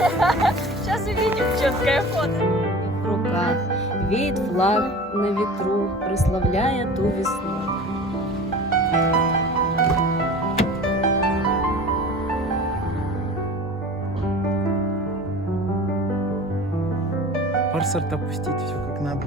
Сейчас увидим четкое фото. В руках веет флаг на ветру, прославляя ту весну. Форсорт опустить, все как надо.